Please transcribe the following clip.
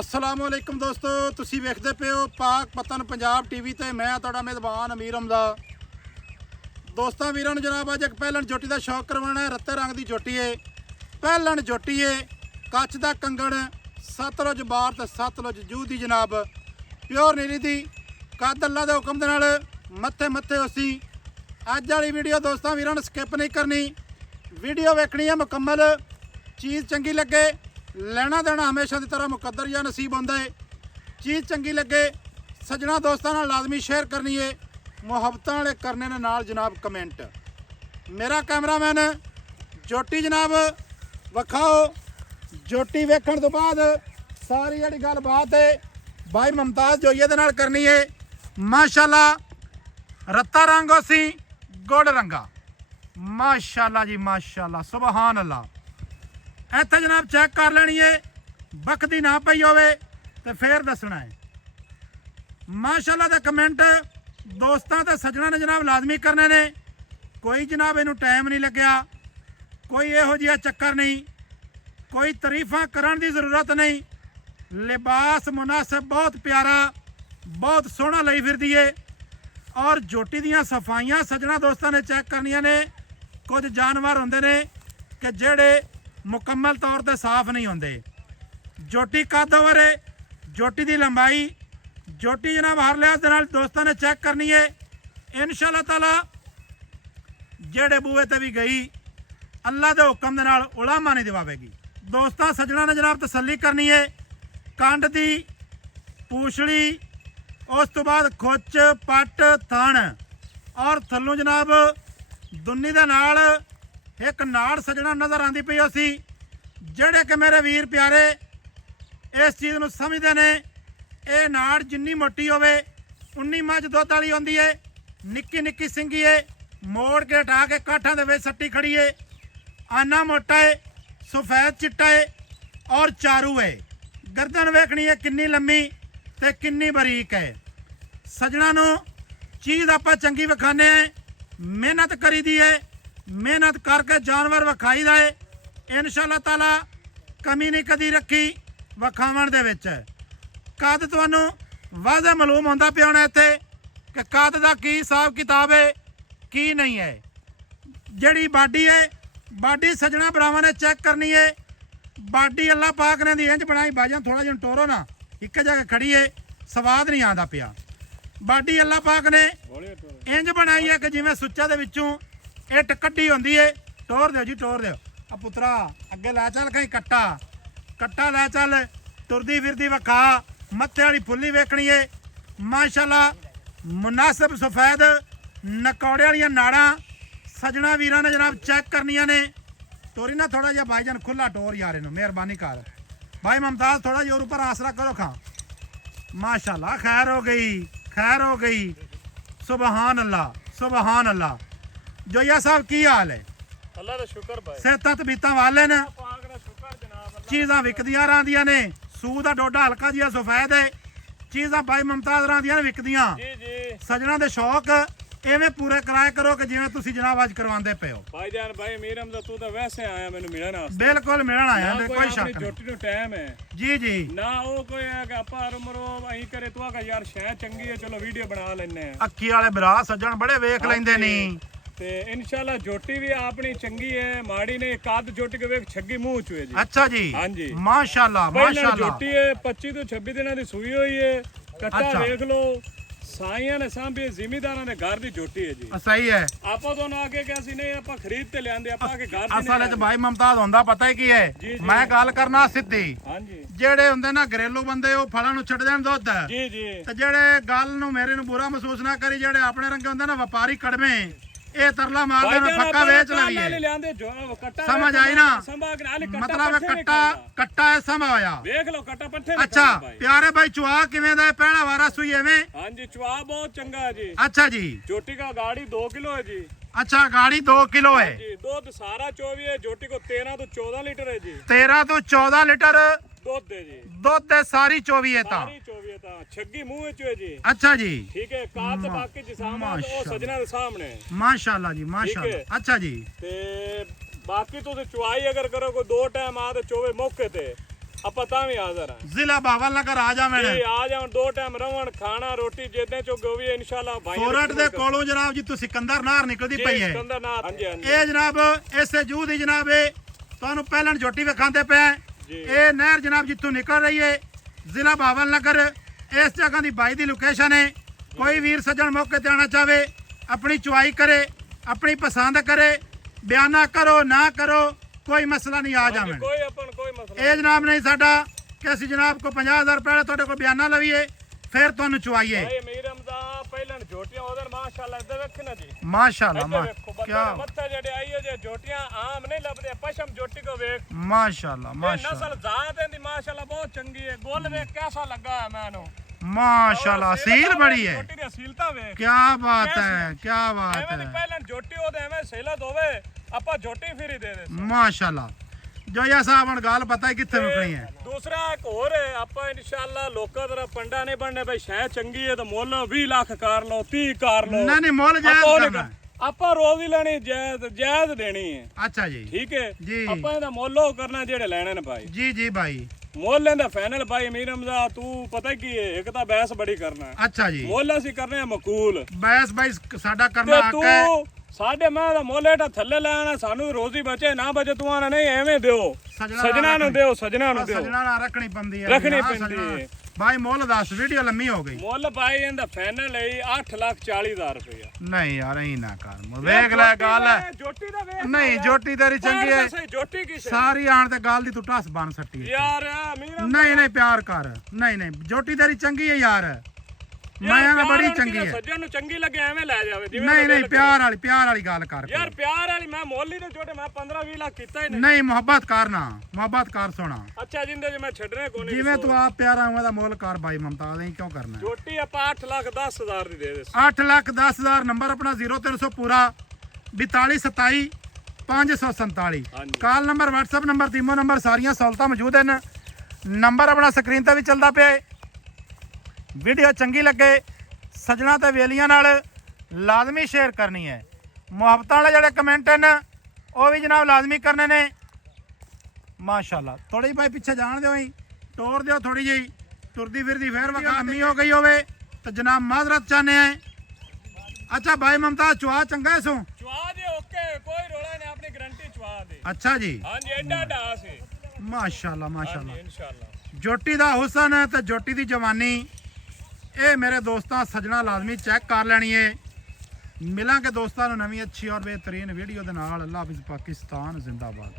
अस्सलामुअलैकुम दोस्तों, तुसी वेखदे पे हो पाक पतन पंजाब टीवी ते मैं तुहाडा मेज़बान अमीर हमदा। दोस्तां वीरां नूं जनाब अज एक पहलन जोटी का शौक करवाना है। रत्ते रंग की जोटी है, पहलन जोटी है, कच का कंगण, सतलुज बार ते सतलुज जूह दी जनाब, प्योर नीली दी, कद अल्लाह दे हुक्म दे नाल मत्थे मत्थे उसी। अज वाली वीडियो दोस्तां वीरां नूं स्किप नहीं करनी, वीडियो वेखनी है मुकम्मल। चीज़ चंगी लगे, लेना देना हमेशा की तरह मुकद्दर या नसीब होंदा है। चीज़ चंगी लगे सजना दोस्तों नाल लाजमी शेयर करनी है, मुहब्बतां वाले करने ने नाल जनाब कमेंट। मेरा कैमरामैन जोटी जनाब वखाओ। जोटी वेखण तो बाद सारी जी गलबात है भाई मुमताज़ जोइए दे नाल करनी है। माशाल्लाह रत्ता रंग सी गुड़ रंगा, माशाल्लाह जी माशाल्लाह, सुबहान अल्लाह। इत्थे जनाब चैक कर लेनी है, बखदी ना पई होवे ते फिर दसना है। माशाल्लाह दे कमेंट दोस्तां ते सजना ने जनाब लाजमी करने ने। कोई जनाब इनू टाइम नहीं लग्या, कोई इहो जिहा चक्कर नहीं, कोई तारीफां करन दी जरूरत नहीं। लिबास मुनासिब बहुत प्यारा, बहुत सोहना लई फिरदी है। और जोटी दियां सफाइयां सजना दोस्तां ने चैक करनियां ने। कुछ जानवर होंदे ने कि जेड़े मुकम्मल तौर पर साफ नहीं होंदे। जोटी कद ओवर है, जोटी की लंबाई, जोटी जनाब हर लिहाज दे नाल दोस्तों ने चैक करनी है। इंशाअल्लाह ताला जेड़े बूहे ते भी गई अल्लाह के हुक्म दे नाल उलामा नहीं दिवावेगी। दोस्तों सजना ने जनाब तसल्ली करनी है। कंड दी पूछड़ी, उस तो बाद खुच पट थण और थल्लों जनाब दुन्नी दे नाल एक नाड़ सजना नज़र आती पई सी। जेड़े कि मेरे वीर प्यारे इस चीज़ को समझते हैं, ये नाड़ जिन्नी मोटी होवे उन्नी मझ दुध वाली होंदी है। निक्की निक्की सिंगी है, मोड़ के हटा के काठा दे विच सट्टी खड़ी है। आना मोटा है, सफेद चिट्टा है और चारू है। गर्दन वेखनी है किन्नी लम्मी ते किन्नी बरीक है। सजना नूं चीज़ आपां चंगी विखाने हैं, मेहनत करी दी है, मेहनत करके जानवर विखाई दा है। इंशाअल्लाह ताला कमी नहीं कदी रखी विखावन दे विच। कद तुहानूं वाज़ह मालूम होंदा पिया होना इत्थे कि कद दा की हिसाब किताब है की नहीं है। जिहड़ी बाडी है, बाडी सजना भरावां ने चैक करनी है। बाडी अल्लाह पाक ने दी इंज बनाई, भाईजान थोड़ा जिहा टोरो ना, एक जगह खड़ी है, स्वाद नहीं आंदा पिया। बाडी अल्लाह पाक ने इंज बनाई है कि जिवें सुच्चा दे विचों इट कड्डी होंदी है। टोर दो जी, टोर दो। आ पुत्रा अगे लै चल, कहीं कट्टा कट्टा लै चल, तुरदी फिरदी वखा, मत्थे वाली फुल्ली वेखनी है। माशाल्लाह मुनासिब सफेद नकौड़े वाली नाड़ा सजना वीरां ने जनाब चैक करनियां ने। तोरी ना थोड़ा जिहा भाईजान खुला टोर यार, इनू मेहरबानी कर भाई मुमताज़, थोड़ा जिहा ऊपर आसरा करो खा। माशाल्लाह खैर हो गई, खैर हो गई, सुबहान अल्लाह सुबहान अल्लाह। जोया साहब की हाल है? अल्लाह दा शुक्र भाई, सेहतां तबीयतां वाले ने, पाक दा शुक्र जनाब। चीज़ां विकदियां रहिंदियां ने। सूह दा डोडा हल्का जिहा सफेद है, चीज़ां भाई मुमताज़ रहिंदियां ने विकदियां। जी जी सजना दे शौक एवें पूरे कराया करो कि जिवें तुसीं जनाब अज करवांदे पे हो। भाईजान भाई अमीर हमदा, तू तो वैसे आया मैनू मिलण वास्ते। बिल्कुल मिलण आया, ना कोई शक अपनी नहीं। जोटी नु टाइम है जी जी, ना वो कोई है कि आपा मरो अहीं करे। तू आका यार शै चंगी है, चलो वीडियो बना लेने हैं। अक्की वाले भरा सज्जन बड़े वेख लैंदे नी। ते इंशाल्लाह जोटी भी अपनी चंगी है, माड़ी ने कद जोटी के वेख छग्गी मुंह चुए जी। अच्छा जी, हाँ जी, माशाल्लाह माशाल्लाह। जोटी है 25 तो 26 दिनों की सूई हुई है। कट्टा अच्छा। देख लो, साइयां ने सांभी, जिमीदारां ने घर दी जोटी है जी। सही है। आपा तो ना आगे कैसी नहीं, आपा खरीद ते लियांदे, आपा के घर दी असल च भाई मुमताज़ होंदा पता ही की है। जी, जी। मैं गल करना सीधी, हाँ जी ਜਿਹੜੇ ਹੁੰਦੇ ਨਾ ਘਰੇਲੂ ਬੰਦੇ ਉਹ ਫਲਾਂ ਨੂੰ ਛੱਡ ਦੇਣ ਦੁੱਧ, जी जी ਤੇ ਜਿਹੜੇ ਗੱਲ ਨੂੰ ਮੇਰੇ ਨੂੰ ਬੁਰਾ ਮਹਿਸੂਸ ਨਾ ਕਰੀ, ਜਿਹੜੇ ਆਪਣੇ ਰੰਗੇ ਹੁੰਦੇ ਨਾ ਵਪਾਰੀ ਕੜਵੇਂ, ਇਹ ਤਰਲਾ ਮਾਰਦੇ ਨੇ ਫੱਕਾ ਵੇਚ ਲਈਏ। ਲਿਆਂਦੇ ਜੋ ਕਟਾ समझ आई ना? ਸੰਭਾ ਕੇ ਨਾਲੇ ਕਟਾ मतलब ਪੱਠੇ कट्टा कट्टा ऐसा में होया। ਵੇਖ ਲਓ ਕਟਾ ਪੱਠੇ अच्छा प्यारे भाई चुआ किवें दा है? पहला वारा सुई एवें? ਹਾਂਜੀ ਚਵਾ ਬਹੁਤ ਚੰਗਾ ਹੈ ਜੀ। अच्छा जी, जोटी का गाड़ी 2 किलो है जी। अच्छा गाड़ी 2 किलो है जी दूध सारा 24 है। जोटी को 13 तो 14 लीटर है जी। 13 तो 14 लीटर दूध है जी। दुध है सारी 24 है ता। सारी 24 था, छग्गी मुंह ਵਿੱਚ है जी। अच्छा जी, ठीक है, कात बाकी जिसामा ਉਹ ਸਜਣਾ ਦੇ ਸਾਹਮਣੇ। माशाल्लाह जी माशाल्लाह। अच्छा जी, ਤੇ ਬਾਕੀ ਤੁਸੀਂ ਚੁਆਈ ਅਗਰ ਕਰੋ ਕੋਈ 2 ਟਾਈਮ ਆ ਤੇ ਚੋਵੇ ਮੌਕੇ ਤੇ ਆਪਾਂ ਤਾਂ ਵੀ ਹਾਜ਼ਰ ਹਾਂ ਜ਼ਿਲ੍ਹਾ ਬਾਵਲ ਨਗਰ ਆ ਜਾਵਣ ਜੀ ਆ ਜਾਵਣ 2 ਟਾਈਮ ਰਵਣ ਖਾਣਾ ਰੋਟੀ ਜਿੱਦਾਂ ਚੋਂ ਗੋਵੀ ਇਨਸ਼ਾਅੱਲਾ ਭਾਈ ਸੋਰਠ ਦੇ ਕੋਲੋਂ ਜਨਾਬ ਜੀ ਤੋਂ ਸਿਕੰਦਰ ਨਾਰ ਨਿਕਲਦੀ ਪਈ ਹੈ ਸਿਕੰਦਰ ਨਾਰ ਹਾਂਜੀ ਹਾਂਜੀ ਇਹ ਜਨਾਬ ਇਸੇ ਜੂਹ ਦੀ ਜਨਾਬ ਇਹ ਤੁਹਾਨੂੰ ਪਹਿਲਾਂ ਜੋਟੀ ਵਿਖਾਉਂਦੇ ਪਏ ਹਾਂ। ਇਹ ਨਹਿਰ ਜਨਾਬ ਜਿੱਥੋਂ ਨਿਕਲ ਰਹੀ ਹੈ ਜ਼ਿਲ੍ਹਾ ਬਾਵਲ ਨਗਰ ਇਸ ਜਗ੍ਹਾ ਦੀ ਬਾਈ ਦੀ ਲੋਕੇਸ਼ਨ ਹੈ। ਕੋਈ ਵੀਰ ਸੱਜਣ ਮੌਕੇ ਤੇ ਆਣਾ ਚਾਹਵੇ ਆਪਣੀ ਚੁਆਈ ਕਰੇ ਆਪਣੀ ਪਸੰਦ ਕਰੇ ਬਿਆਨਾ ਕਰੋ ਨਾ ਕਰੋ ਕੋਈ ਮਸਲਾ ਨਹੀਂ ਆ ਜਾਵੇ ਕੋਈ ਆਪਾਂ ਨੂੰ ਕੋਈ ਮਸਲਾ ਇਹ ਜਨਾਬ ਨਹੀਂ ਸਾਡਾ ਕਿ ਅਸੀਂ ਜਨਾਬ ਕੋ 50000 ਰੁਪਏ ਤੁਹਾਡੇ ਕੋਲ ਬਿਆਨਾ ਲਵੀਏ ਫਿਰ ਤੁਹਾਨੂੰ ਚੁਆਈਏ ਭਾਈ ਮੀਰ ਰਮਜ਼ਾਨ ਪਹਿਲਾਂ ਜੋਟੀਆਂ ਉਹਦੇ ਮਾਸ਼ਾਅੱਲਾ ਇੱਧਰ ਵੇਖਣਾ ਜੀ ਮਾਸ਼ਾਅੱਲਾ ਕੀ ਮੱਥਾ ਜਿਹੜੇ ਆਈਏ ਜੇ ਜੋਟੀਆਂ ਆਮ ਨਹੀਂ ਲੱਭਦੇ ਪਸ਼ਮ ਜੋਟੀ ਕੋ ਵੇਖ ਮਾਸ਼ਾਅੱਲਾ ਇਹ ਮਾਸ਼ਾਅੱਲਾ ਨਸਲ ਜ਼ਾਤ ਇਹਦੀ ਮਾਸ਼ਾਅੱਲਾ ਬਹੁਤ ਚੰਗੀ ਹੈ ਗੋਲ ਵੇਖ ਕਿਹਦਾ ਲੱਗਾ ਹੈ ਮੈਨੂੰ ਮਾਸ਼ਾਅੱਲਾ ਸੀਲ ਬੜੀ ਹੈ ਜੋਟੀ ਦੀ ਅਸੀਲਤਾ ਵੇਖ ਕੀ ਬਾਤ ਹੈ ਕੀ ਬਾਤ ਐਵੇਂ ਦੀ ਹੈ ਪਹਿਲਾਂ ਜੋਟੀ ਉਹਦੇ ਐਵੇਂ ਸੇਲਤ ਹੋਵੇ ਆਪਾਂ ਜੋਟੀ ਫਰੀ ਦੇ ਦੇ ਮਾਸ਼ਾਅੱਲਾ ਜੋਇਆ ਸਾਹਿਬ ਹੁਣ ਗੱਲ ਪਤਾ ਹੈ ਕਿੱਥੇ ਮੁਕਣੀ ਹੈ ਦੂਸਰਾ ਇੱਕ ਹੋਰ ਹੈ ਆਪਾਂ ਇਨਸ਼ਾਅੱਲਾ ਲੋਕਾਂ ਤਰ੍ਹਾਂ ਪੰਡਾ ਨਹੀਂ ਬਣਨੇ ਭਾਈ ਸ਼ੈ ਚੰਗੀ ਹੈ ਤਾਂ ਮੁੱਲ 20 ਲੱਖ ਕਰ ਲਓ 30 ਕਰ ਲਓ ਨਹੀਂ ਨਹੀਂ ਮੁੱਲ ਜਾਇਜ਼ ਕਰਨਾ ਹੈ। ਆਪਾਂ ਰੋਜ਼ ਹੀ ਲੈਣੀ ਜਾਇਜ਼ ਦੇਣੀ ਹੈ ਅੱਛਾ ਜੀ ਠੀਕ ਹੈ ਜੀ। ਆਪਾਂ ਇਹਦਾ ਮੁੱਲ ਉਹ ਕਰਨਾ ਜਿਹੜੇ ਲੈਣੇ ਨੇ ਭਾਈ ਜੀ ਜੀ ਭਾਈ ਮੁੱਲ ਇਹਦਾ ਫਾਈਨਲ ਭਾਈ ਅਮੀਰ ਰਮਜ਼ਾ ਤੂੰ ਪਤਾ ਕੀ ਹੈ ਇੱਕ ਤਾਂ ਬਹਿਸ ਬੜੀ ਕਰਨਾ ਹੈ। ਅੱਛਾ ਜੀ ਮੁੱਲ ਅਸੀਂ ਕਰਨੇ ਆ ਮਕੂਲ ਬੈਸ ਬਾਈ ਸਾਡਾ ਤੇ ਕਰਨਾ ਹੱਕ ਹੈ ਤੂੰ ਸਾਡੇ ਮੈਂ ਦਾ ਮੁੱਲ ਇਹਦਾ ਥੱਲੇ ਲੈਣਾ ਸਾਨੂੰ ਰੋਜ਼ੀ ਬਚੇ ਨਾ ਬਚੇ ਤੂੰ ਆਣਾ ਨਹੀਂ ਐਵੇਂ ਦਿਓ ਸਜਣਾ ਨੂੰ ਦਿਓ ਸਜਣਾ ਨੂੰ ਦਿਓ ਸਜਣਾ ਨਾਲ ਰੱਖਣੀ ਪੈਂਦੀ ਹੈ ਰੱਖਣੀ ਹਾਂ, ਪੈਂਦੀ ਸਜਣਾ। ਹੈ। ਭਾਈ ਮੁੱਲ ਦੱਸ ਵੀਡੀਓ ਲੰਮੀ ਹੋ ਗਈ ਮੁੱਲ ਭਾਈ ਇਹਦਾ ਫਾਈਨਲ ਹੈ 8,40,000 ਰੁਪਇਆ ਨਹੀਂ ਯਾਰ ਇਹ ਨਾ ਕਰ ਵੇਖ ਲੈ ਗੱਲ ਹੈ ਜੋਟੀ ਦਾ ਵੇਖ ਨਹੀਂ ਜੋਟੀ ਤੇਰੀ ਚੰਗੀ ਹੈ ਸਹੀ ਜੋਟੀ ਕੀ ਸ਼ੈ ਸਾਰੀ ਆਣ ਤੇ ਗੱਲ ਦੀ ਤੂੰ ਟਸ ਬਣ ਸੱਟੀ ਹੈ। ਯਾਰ ਅਮੀਰ ਨਹੀਂ ਨਹੀਂ ਪਿਆਰ ਕਰ ਨਹੀਂ ਨਹੀਂ ਜੋਟੀ ਤੇਰੀ ਚੰਗੀ ਹੈ ਯਾਰ ਮੈਂ ਬੜੀ ਚੰਗੀ ਹੈ ਸੱਜਣ ਨੂੰ ਚੰਗੀ ਲੱਗੇ ਐਵੇਂ ਲੈ ਜਾਵੇ ਜਿਵੇਂ ਨਹੀਂ ਨਹੀਂ ਪਿਆਰ ਵਾਲੀ ਗੱਲ ਕਰ ਕੋਈ। ਯਾਰ ਪਿਆਰ ਵਾਲੀ ਮੈਂ ਮੁੱਲ ਹੀ ਤੇ ਜੋਟੇ ਮੈਂ 15-20 ਲੱਖ ਕੀਤਾ ਹੀ ਨਹੀਂ ਨਹੀਂ ਮੁਹੱਬਤ ਕਰਨਾ ਮੁਹੱਬਤ ਕਰ ਸੋਣਾ ਅੱਛਾ ਜਿੰਦੇ ਜੇ ਮੈਂ ਛੱਡਣੇ ਕੋਨੇ ਜਿਵੇਂ ਤੂੰ ਆਪ ਪਿਆਰਾ ਹੋਵੇਂ ਦਾ ਮੁੱਲ ਕਰ ਬਾਈ ਮਮਤਾਜ਼ ਨਹੀਂ ਕਿਉਂ ਕਰਨਾ ਜੋਟੀ ਆਪਾਂ 8,10,000 ਦੀ ਦੇ ਦੇ 8,10,000 ਨੰਬਰ ਆਪਣਾ 0300 ਪੂਰਾ 4227 547 ਹਾਂਜੀ। Call number WhatsApp number ਟੀਮੋ number ਸਾਰੀਆਂ ਸਹੂਲਤਾਂ ਮੌਜੂਦ ਹਨ ਨੰਬਰ ਆਪਣਾ ਸਕਰੀਨ ਤੇ ਵੀ ਚੱਲਦਾ ਪਿਆ ਹੈ ਵੀਡੀਓ ਚੰਗੀ ਲੱਗੇ ਸਜਣਾ ਤੇ ਵੇਲੀਆਂ ਨਾਲ ਲਾਜ਼ਮੀ ਸ਼ੇਅਰ ਕਰਨੀ ਹੈ ਮੁਹੱਬਤਾਂ ਵਾਲੇ ਜਿਹੜੇ ਕਮੈਂਟ ਹਨ ਉਹ ਵੀ ਜਨਾਬ ਲਾਜ਼ਮੀ ਕਰਨੇ ਨੇ ਮਾਸ਼ਾਅੱਲਾ ਥੋੜੀ ਜਿਹੀ ਭਾਈ ਪਿੱਛੇ ਜਾਣ ਦਿਓ ਹੀ ਟੋਰ ਦਿਓ ਥੋੜੀ ਜਿਹੀ ਤੁਰਦੀ ਫਿਰਦੀ ਫੇਰ ਵਕਾਮੀ ਹੋ ਗਈ ਹੋਵੇ ਤਾਂ ਜਨਾਬ ਮਾਜ਼ਰਤ ਚਾਹਨੇ ਆ ਅੱਛਾ ਭਾਈ ਮਮਤਾਜ਼ ਚੁਆ ਚੰਗਾ ਹੈ ਸੋ ਚਵਾ ਦੇ ਓਕੇ ਕੋਈ ਰੋਲਾ ਨਹੀਂ ਆਪਣੀ ਗਾਰੰਟੀ ਚਵਾ ਦੇ ਅੱਛਾ ਜੀ ਹਾਂਜੀ ਐਡਾ ਡਾ ਸੀ ਮਾਸ਼ਾਅੱਲਾ ਮਾਸ਼ਾਅੱਲਾ ਇਨਸ਼ਾਅੱਲਾ ਜੋਟੀ ਦਾ ਹੁਸਨ ਤੇ ਜੋਟੀ ਦੀ ਜਵਾਨੀ ਇਹ ਮੇਰੇ ਦੋਸਤਾਂ ਸਜਣਾ ਲਾਜ਼ਮੀ ਚੈੱਕ ਕਰ ਲੈਣੀ ਏ ਮਿਲਾਂਗੇ ਦੋਸਤਾਂ ਨੂੰ ਨਵੀਂ ਅੱਛੀ ਔਰ ਬਿਹਤਰੀਨ ਵੀਡੀਓ ਦੇ ਨਾਲ ਅੱਲਾਹ ਹਾਫਿਜ਼ ਪਾਕਿਸਤਾਨ ਜ਼ਿੰਦਾਬਾਦ।